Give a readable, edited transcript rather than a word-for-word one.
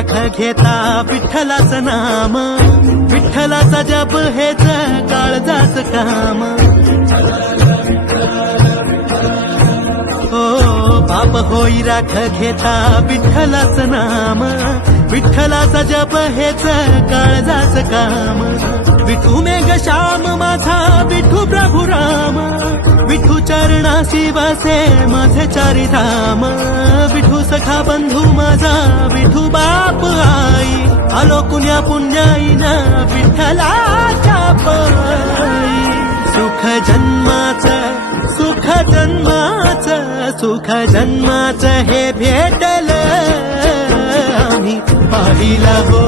राख घेता विठ्ठलाचं नाम, विठ्ठलाचा जप हेच काळजाच काम। हो पाप होई राख घेता विठ्ठलाचं नाम, विठ्ठलाचा जप हेच काळजाच काम। विठू मेघ श्याम माझा विठू प्रभु राम, विठू चरणाशी बसे माझे चारी धाम। विठू सखा बंधू माझा विठू बाप आई, आलो कुण्या पुण्याईन विठ्ठलाच्या पायी। सुख जन्माचं सुख जन्माचं सुख जन्माचं हे भेटलं आम्ही पाहिला हो